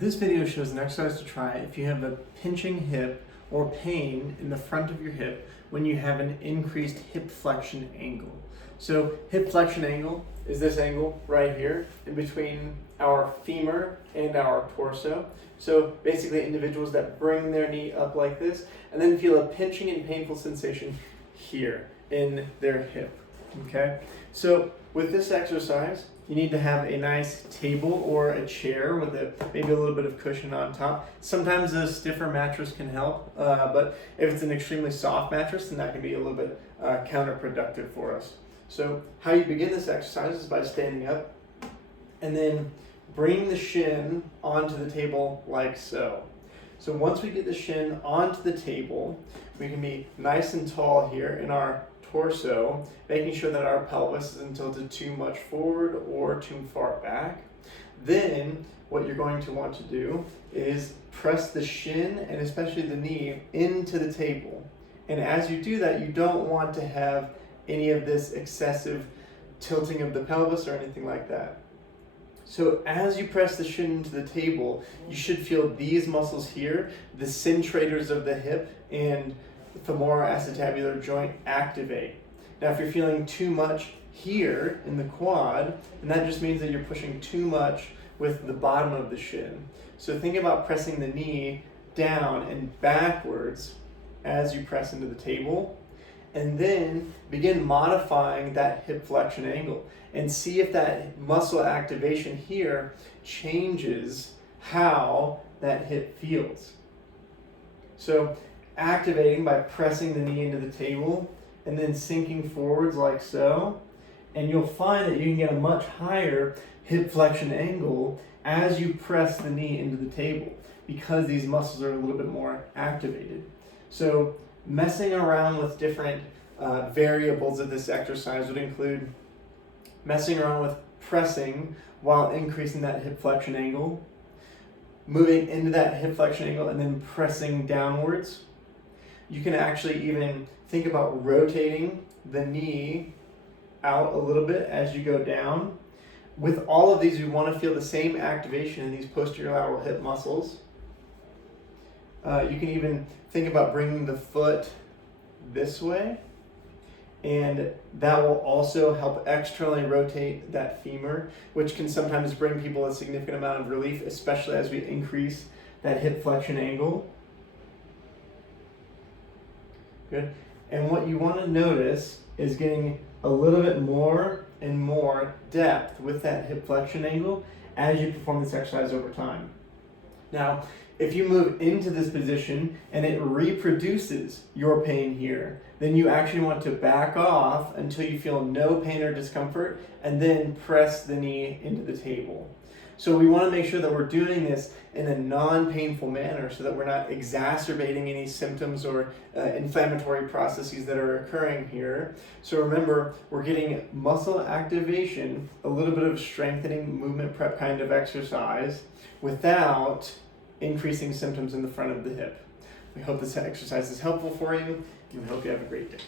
This video shows an exercise to try if you have a pinching hip or pain in the front of your hip when you have an increased hip flexion angle. So hip flexion angle is this angle right here in between our femur and our torso. So basically individuals that bring their knee up like this and then feel a pinching and painful sensation here in their hip, okay? So with this exercise, you need to have a nice table or a chair with maybe a little bit of cushion on top. Sometimes a stiffer mattress can help, but if it's an extremely soft mattress, then that can be a little bit counterproductive for us. So how you begin this exercise is by standing up and then bringing the shin onto the table like so. So once we get the shin onto the table, we can be nice and tall here in our torso, making sure that our pelvis isn't tilted too much forward or too far back. Then what you're going to want to do is press the shin and especially the knee into the table. And as you do that, you don't want to have any of this excessive tilting of the pelvis or anything like that. So as you press the shin into the table, you should feel these muscles here, the centrators of the hip and the femoral acetabular joint activate. Now if you're feeling too much here in the quad, and that just means that you're pushing too much with the bottom of the shin. So think about pressing the knee down and backwards as you press into the table, and then begin modifying that hip flexion angle and see if that muscle activation here changes how that hip feels. So activating by pressing the knee into the table and then sinking forwards like so, and you'll find that you can get a much higher hip flexion angle as you press the knee into the table because these muscles are a little bit more activated. So messing around with different variables of this exercise would include messing around with pressing while increasing that hip flexion angle, moving into that hip flexion angle and then pressing downwards. You can actually even think about rotating the knee out a little bit as you go down. With all of these, we want to feel the same activation in these posterior lateral hip muscles. You can even think about bringing the foot this way, and that will also help externally rotate that femur, which can sometimes bring people a significant amount of relief, especially as we increase that hip flexion angle. Good. And what you want to notice is getting a little bit more and more depth with that hip flexion angle as you perform this exercise over time. Now, if you move into this position and it reproduces your pain here, then you actually want to back off until you feel no pain or discomfort and then press the knee into the table. So we want to make sure that we're doing this in a non-painful manner so that we're not exacerbating any symptoms or inflammatory processes that are occurring here. So remember, we're getting muscle activation, a little bit of strengthening movement prep kind of exercise without increasing symptoms in the front of the hip. We hope this exercise is helpful for you, and we hope you have a great day.